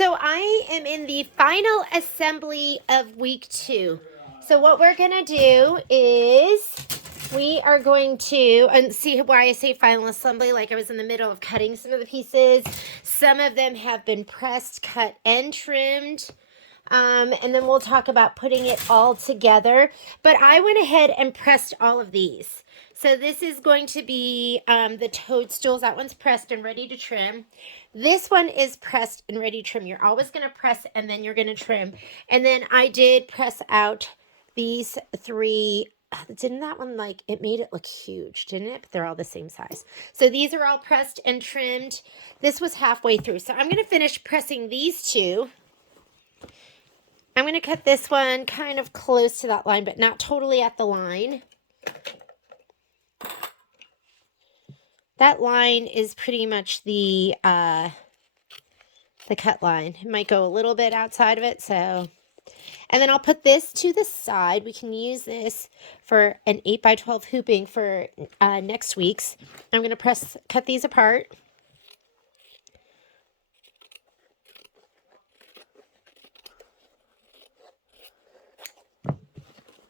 So I am in the final assembly of week 2. So what we're going to do is we are going to, and see why I say final assembly, like I was in the middle of cutting some of the pieces. Some of them have been pressed, cut, and trimmed. And then we'll talk about putting it all together. But I went ahead and pressed all of these. So this is going to be the toadstools. That one's pressed and ready to trim. This one is pressed and ready to trim. You're always going to press and then you're going to trim. And then I did press out these 3. Didn't that one, like, it made it look huge, didn't it? But they're all the same size. So these are all pressed and trimmed. This was halfway through. So I'm going to finish pressing these 2. I'm going to cut this one kind of close to that line, but not totally at the line. That line is pretty much the cut line. It might go a little bit outside of it, so. And then I'll put this to the side. We can use this for an 8x12 hooping for next week's. I'm going to cut these apart.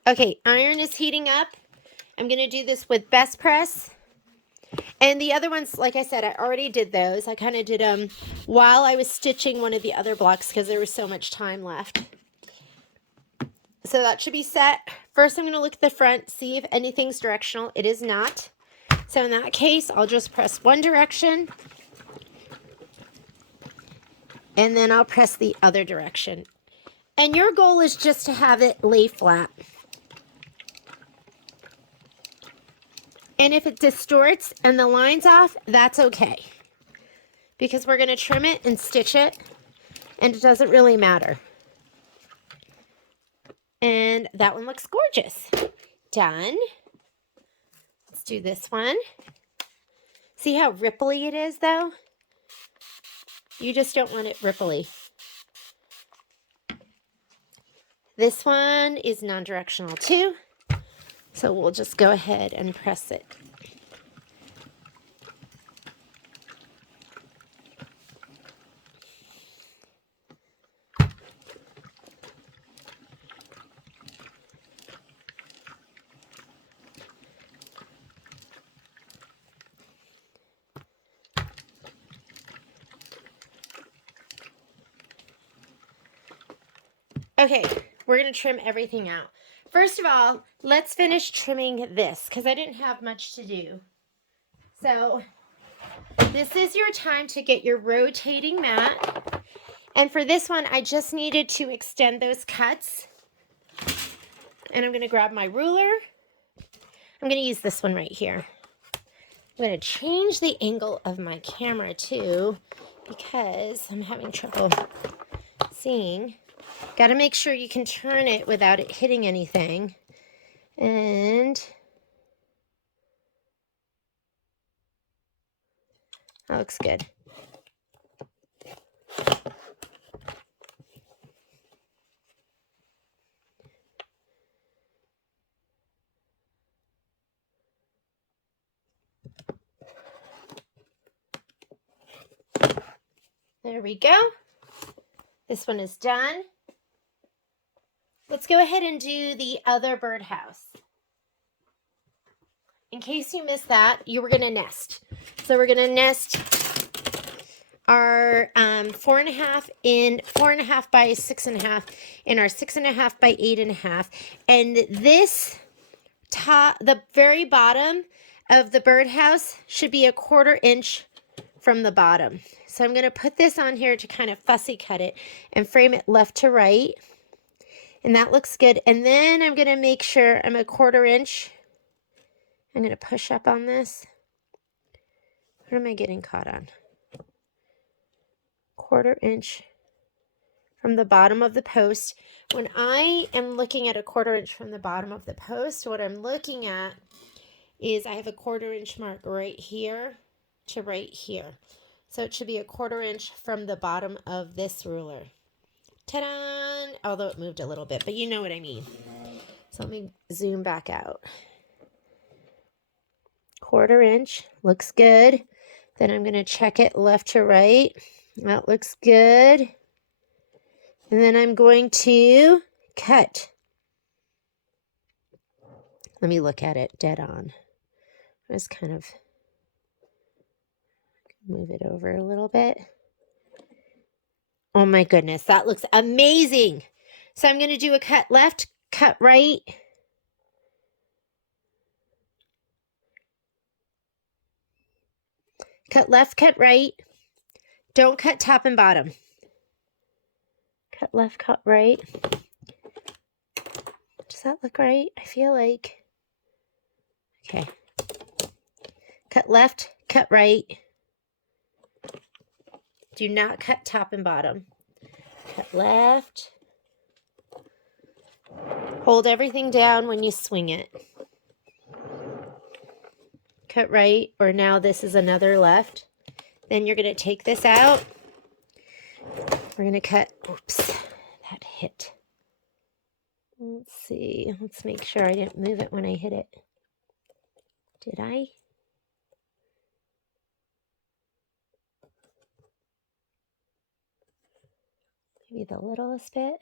Okay, iron is heating up. I'm going to do this with best press. And the other ones, like I said, I already did those. I kind of did them while I was stitching one of the other blocks because there was so much time left. So that should be set. First, I'm going to look at the front, see if anything's directional. It is not. So in that case, I'll just press one direction. And then I'll press the other direction. And your goal is just to have it lay flat. And if it distorts and the line's off, that's okay. Because we're going to trim it and stitch it, and it doesn't really matter. And that one looks gorgeous. Done. Let's do this one. See how ripply it is, though? You just don't want it ripply. This one is non-directional too. So we'll just go ahead and press it. Okay, we're going to trim everything out. First of all, let's finish trimming this because I didn't have much to do. So this is your time to get your rotating mat. And for this one, I just needed to extend those cuts. And I'm going to grab my ruler. I'm going to use this one right here. I'm going to change the angle of my camera too because I'm having trouble seeing. Got to make sure you can turn it without it hitting anything. And that looks good. There we go. This one is done. Let's go ahead and do the other birdhouse. In case you missed that, you were going to nest. So we're going to nest our 4.5 in 4.5 by 6.5 in our 6.5 by 8.5. And this top, the very bottom of the birdhouse should be 1/4 inch from the bottom. So I'm going to put this on here to kind of fussy cut it and frame it left to right. And that looks good. And then I'm going to make sure I'm 1/4 inch. I'm going to push up on this. What am I getting caught on? 1/4 inch from the bottom of the post. When I am looking at 1/4 inch from the bottom of the post, what I'm looking at is I have 1/4 inch mark right here to right here. So it should be 1/4 inch from the bottom of this ruler. Ta-da! Although it moved a little bit, but you know what I mean. So let me zoom back out. 1/4 inch, looks good. Then I'm going to check it left to right. That looks good. And then I'm going to cut. Let me look at it dead on. Just kind of move it over a little bit. Oh my goodness, that looks amazing. So I'm going to do a cut left, cut right. Cut left, cut right. Don't cut top and bottom. Cut left, cut right. Does that look right? I feel like... Okay. Cut left, cut right. Do not cut top and bottom. Cut left. Hold everything down when you swing it. Cut right, or now this is another left. Then you're going to take this out. We're going to cut, oops, that hit. Let's see, let's make sure I didn't move it when I hit it. Did I? Maybe the littlest bit.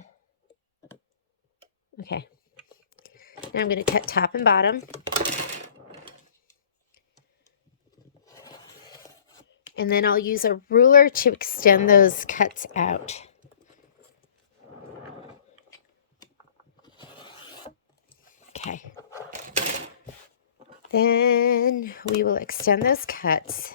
Okay. Now I'm going to cut top and bottom. And then I'll use a ruler to extend those cuts out. Okay. Then we will extend those cuts.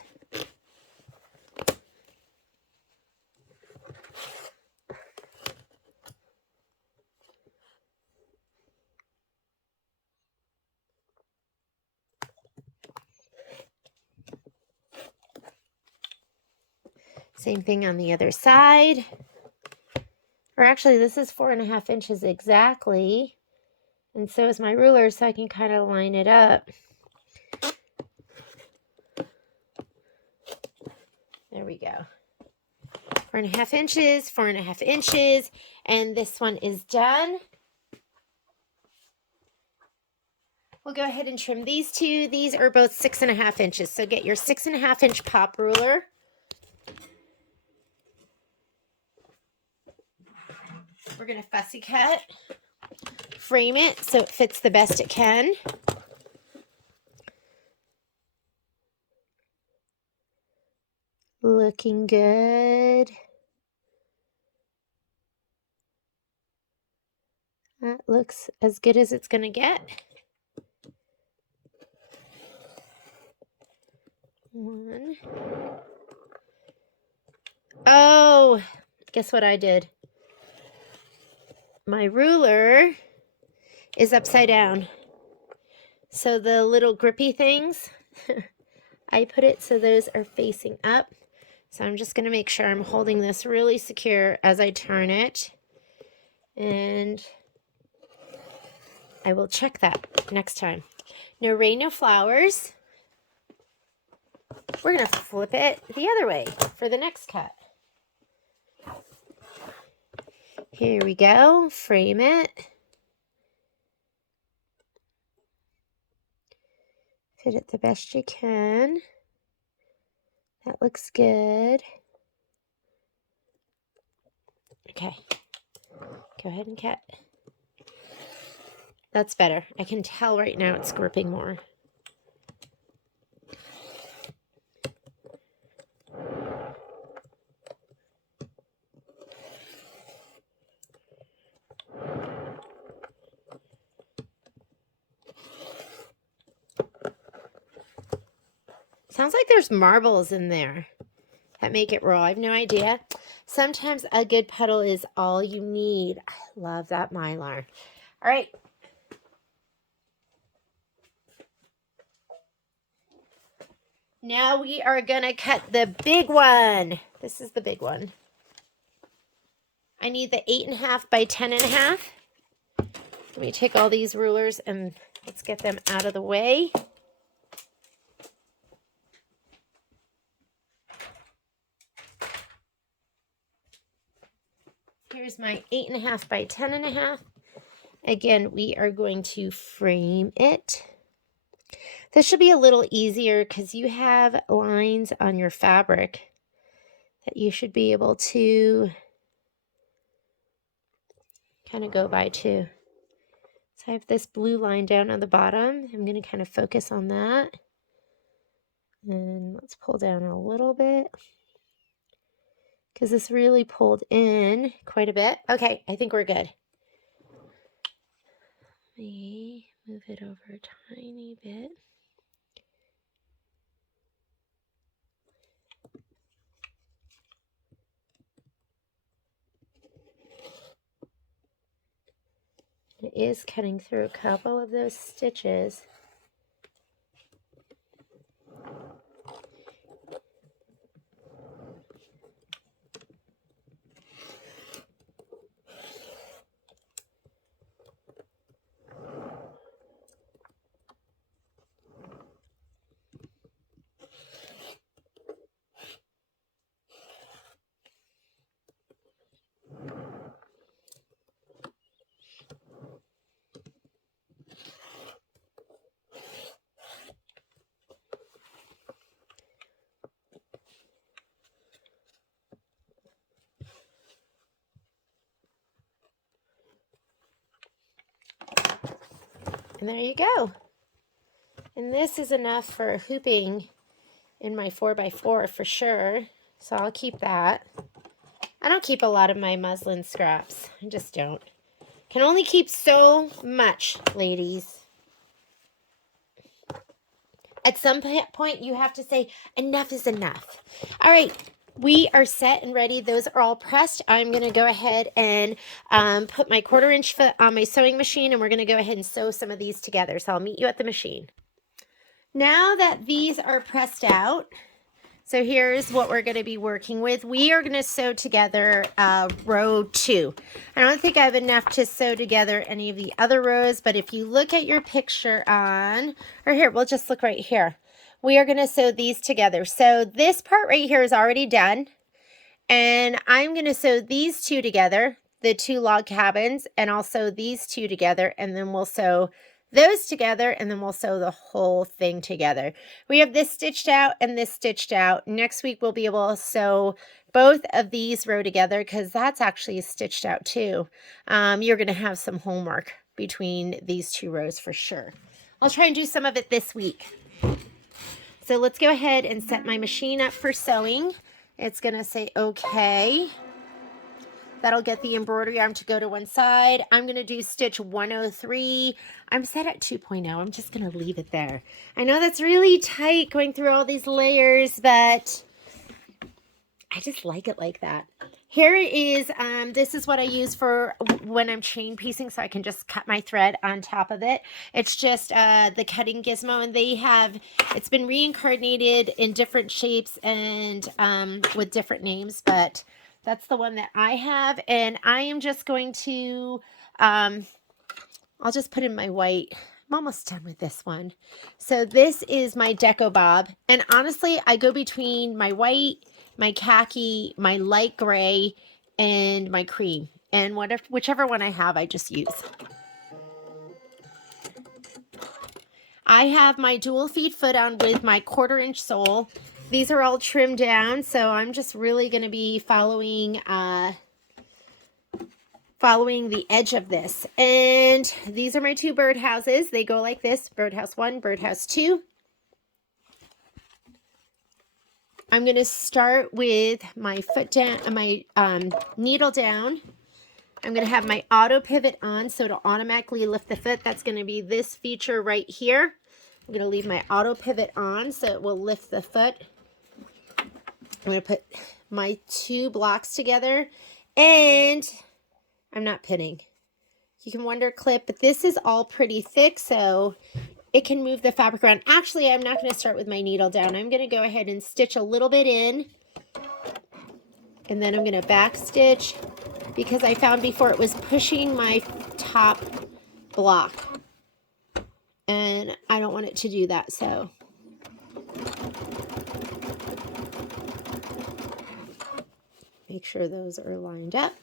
Same thing on the other side. Or actually, this is 4.5 inches exactly. And so is my ruler, so I can kind of line it up. There we go. 4.5 inches, 4.5 inches, and this one is done. We'll go ahead and trim these two. These are both 6.5 inches, so get your 6.5 inch pop ruler. We're going to fussy cut, frame it so it fits the best it can. Looking good. That looks as good as it's going to get. One. Oh, guess what I did? My ruler is upside down. So the little grippy things, I put it so those are facing up. So I'm just going to make sure I'm holding this really secure as I turn it. And I will check that next time. No rain, no flowers. We're going to flip it the other way for the next cut. Here we go. Frame it. Fit it the best you can. That looks good. Okay. Go ahead and cut. That's better. I can tell right now it's gripping more. Sounds like there's marbles in there that make it roll. I have no idea. Sometimes a good puddle is all you need. I love that Mylar. All right. Now we are going to cut the big one. This is the big one. I need the 8.5 by 10.5. Let me take all these rulers and let's get them out of the way. Here's my 8.5 by 10.5. Again, we are going to frame it. This should be a little easier because you have lines on your fabric that you should be able to kind of go by too. So I have this blue line down on the bottom. I'm going to kind of focus on that. And let's pull down a little bit, because this really pulled in quite a bit. Okay, I think we're good. Let me move it over a tiny bit. It is cutting through a couple of those stitches. And there you go. And this is enough for hooping in my 4x4 for sure. So I'll keep that. I don't keep a lot of my muslin scraps. I just don't. Can only keep so much, ladies. At some point, you have to say, enough is enough. All right, we are set and ready. Those are all pressed. I'm going to go ahead and put my 1/4-inch foot on my sewing machine, and we're going to go ahead and sew some of these together. So I'll meet you at the machine. Now that these are pressed out, so here's what we're going to be working with. We are going to sew together row 2. I don't think I have enough to sew together any of the other rows, but if you look at your picture on, or here, we'll just look right here. We are going to sew these together. So this part right here is already done, and I'm going to sew these two together, the 2 log cabins, and I'll sew these 2 together, and then we'll sew those together, and then we'll sew the whole thing together. We have this stitched out and this stitched out. Next week we'll be able to sew both of these row together, because that's actually stitched out too. You're going to have some homework between these 2 rows for sure. I'll try and do some of it this week. So let's go ahead and set my machine up for sewing. It's going to say okay. That'll get the embroidery arm to go to one side. I'm going to do stitch 103. I'm set at 2.0. I'm just going to leave it there. I know that's really tight going through all these layers, but I just like it like that. Here is, this is what I use for when I'm chain piecing, so I can just cut my thread on top of it. It's just the cutting gizmo, and they have, it's been reincarnated in different shapes and with different names, but that's the one that I have. And I am just going to, I'll just put in my white. I'm almost done with this one. So this is my Deco Bob. And honestly, I go between my white, my khaki, my light gray, and my cream. And whichever one I have, I just use. I have my dual feed foot on with my 1/4-inch sole. These are all trimmed down, so I'm just really going to be following the edge of this. And these are my 2 birdhouses. They go like this: birdhouse 1, birdhouse 2. I'm going to start with my foot down, my needle down. I'm going to have my auto pivot on, so it'll automatically lift the foot. That's going to be this feature right here. I'm going to leave my auto pivot on so it will lift the foot. I'm going to put my 2 blocks together, and I'm not pinning. You can wonder clip, but this is all pretty thick, so it can move the fabric around. Actually, I'm not going to start with my needle down. I'm going to go ahead and stitch a little bit in, and then I'm going to back stitch, because I found before it was pushing my top block, and I don't want it to do that. So make sure those are lined up.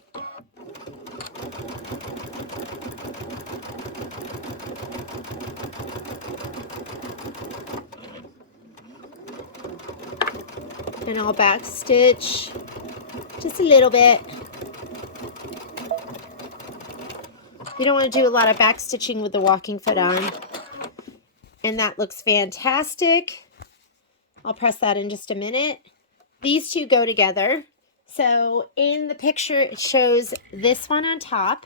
And I'll back stitch just a little bit. You don't want to do a lot of back stitching with the walking foot on. And that looks fantastic. I'll press that in just a minute. These two go together. So in the picture, it shows this one on top.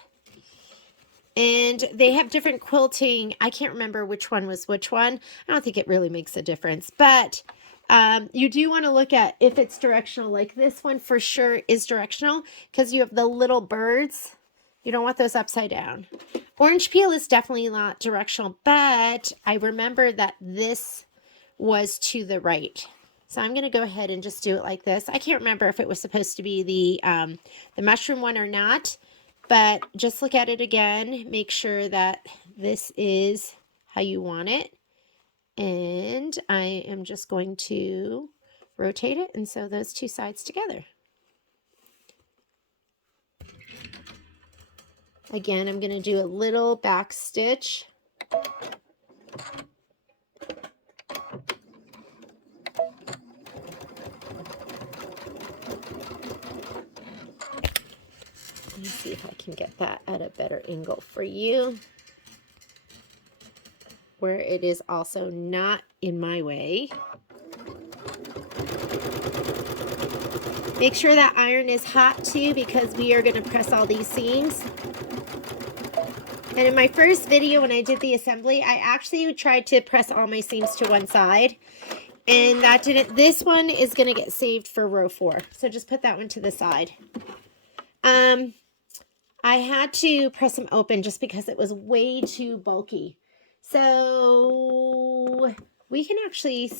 And they have different quilting. I can't remember which one was which one. I don't think it really makes a difference. But you do want to look at if it's directional. Like this one for sure is directional because you have the little birds. You don't want those upside down. Orange peel is definitely not directional, but I remember that this was to the right. So I'm going to go ahead and just do it like this. I can't remember if it was supposed to be the mushroom one or not, but just look at it again. Make sure that this is how you want it. And I am just going to rotate it and sew those two sides together. Again, I'm going to do a little back stitch. Let me see if I can get that at a better angle for you, where it is also not in my way. Make sure that iron is hot too, because we are going to press all these seams. And in my first video when I did the assembly, I actually tried to press all my seams to one side. And that didn't, this one is going to get saved for row 4. So just put that one to the side. I had to press them open just because it was way too bulky. So we can actually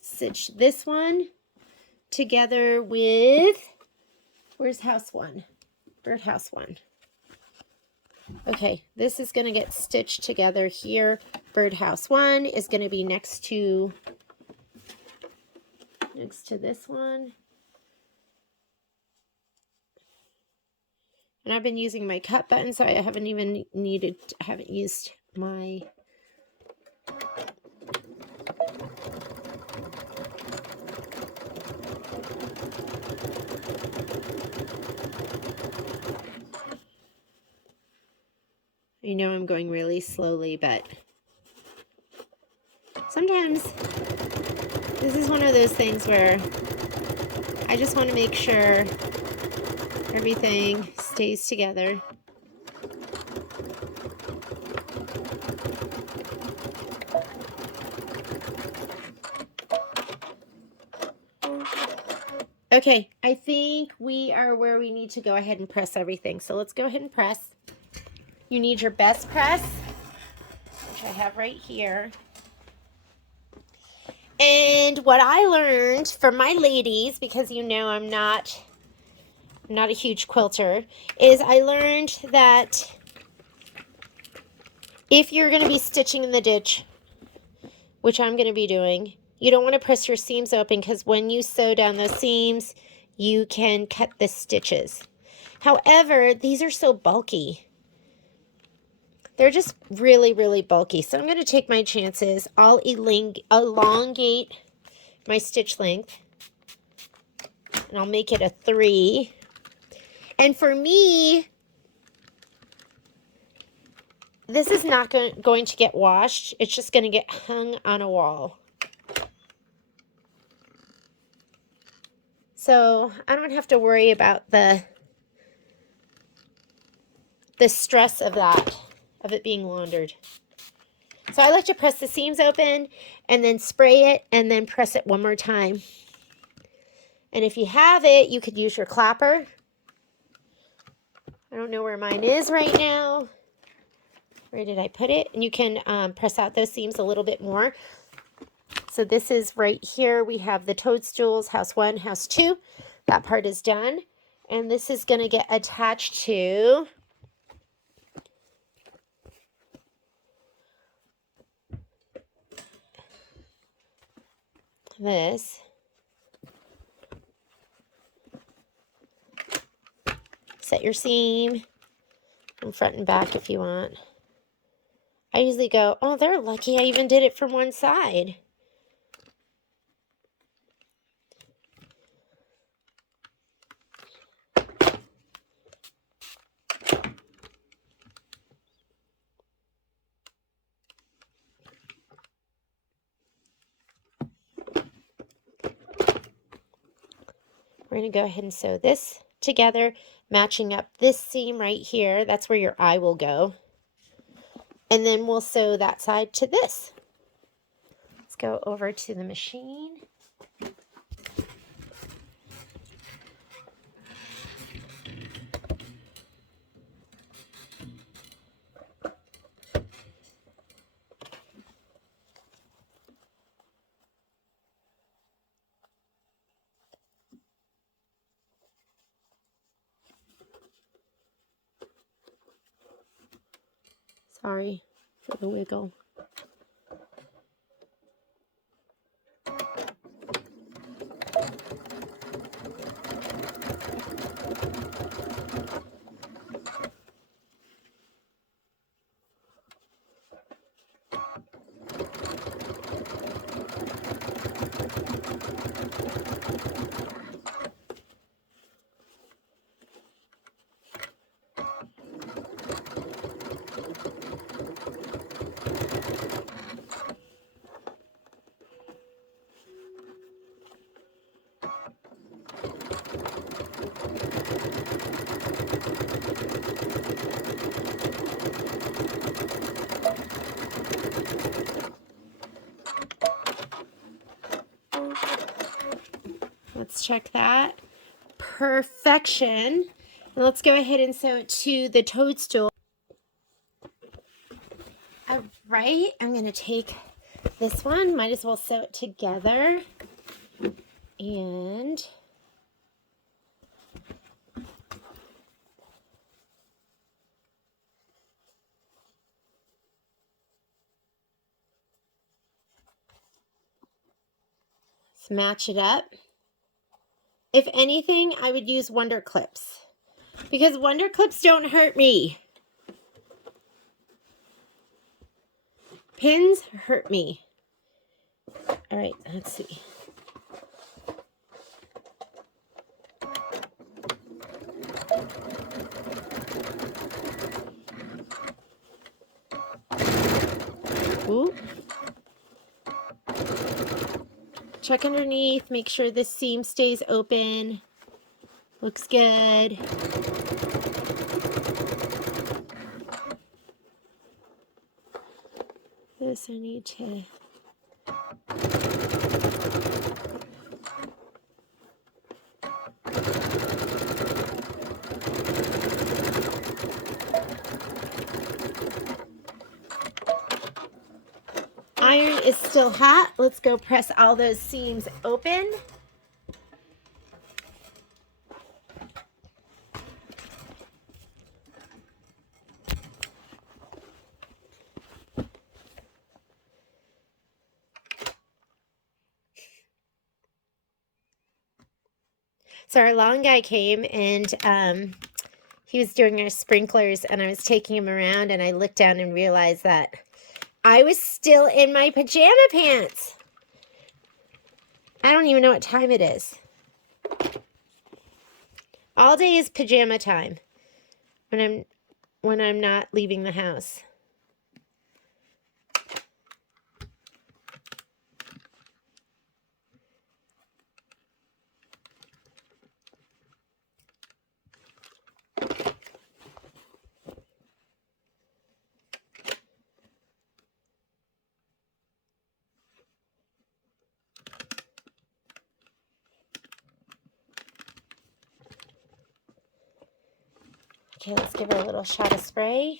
stitch this one together with, where's house 1? Birdhouse 1. Okay, this is going to get stitched together here. Birdhouse 1 is going to be next to this one. And I've been using my cut button, so I haven't even haven't used my I know I'm going really slowly, but sometimes this is one of those things where I just want to make sure everything stays together. Okay, I think we are where we need to go ahead and press everything. So let's go ahead and press. You need your best press, which I have right here. And what I learned from my ladies, because you know I'm not a huge quilter, is I learned that if you're going to be stitching in the ditch, which I'm going to be doing, you don't want to press your seams open, because when you sew down those seams, you can cut the stitches. However, these are so bulky. They're just really, really bulky. So I'm going to take my chances. I'll elongate my stitch length, and I'll make it a 3. And for me, this is not going to get washed. It's just going to get hung on a wall. So I don't have to worry about the stress of that, of it being laundered. So I like to press the seams open and then spray it and then press it one more time. And if you have it, you could use your clapper. I don't know where mine is right now. Where did I put it? And you can press out those seams a little bit more. So this is right here. We have the toadstools, house 1, house 2. That part is done. And this is going to get attached to this. Set your seam from front and back if you want. I usually go, oh, they're lucky I even did it from one side. we're going to go ahead and sew this together, matching up this seam right here. That's where your eye will go. And then we'll sew that side to this. Let's go over to the machine. Sorry for the wiggle. Let's check that. Perfection. And let's go ahead and sew it to the toadstool. All right, I'm going to take this one. Might as well sew it together. And let's match it up. If anything, I would use Wonder Clips because Wonder Clips don't hurt me. Pins hurt me. All right, let's see. Ooh. Check underneath, make sure the seam stays open. Looks good. This I need to... Iron is still hot. Let's go press all those seams open. So our lawn guy came and he was doing our sprinklers and I was taking him around and I looked down and realized that I was still in my pajama pants. I don't even know what time it is. All day is pajama time when I'm not leaving the house. Okay, let's give her a little shot of spray.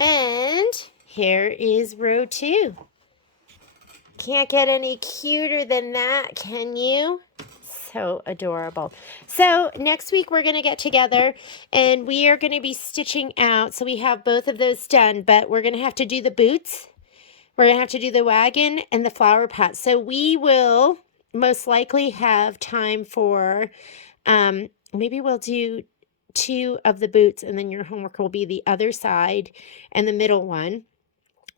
And here is row 2. Can't get any cuter than that, can you? so adorable. So next week we're going to get together and we are going to be stitching out. So we have both of those done, but we're going to have to do the boots. We're going to have to do the wagon and the flower pot. So we will most likely have time for, maybe we'll do 2 of the boots and then your homework will be the other side and the middle one.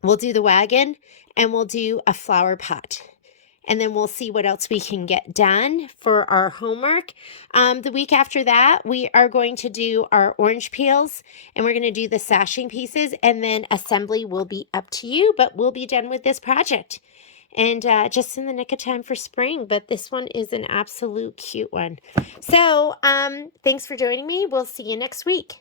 We'll do the wagon and we'll do a flower pot. And then we'll see what else we can get done for our homework. The week after that, we are going to do our orange peels and we're going to do the sashing pieces, and then assembly will be up to you, but we'll be done with this project. And just in the nick of time for spring, but this one is an absolute cute one. So thanks for joining me. We'll see you next week.